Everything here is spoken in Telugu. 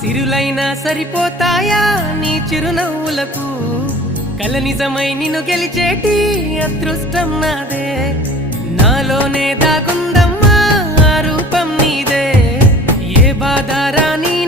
సిరులైనా సరిపోతాయా నీ చిరునవ్వులకు కల నిజమై నిన్ను గెలిచేటి అదృష్టం నాదే నాలోనే దాగుందమ్మా ఆ రూపం నీదే ఏ బాధ రాని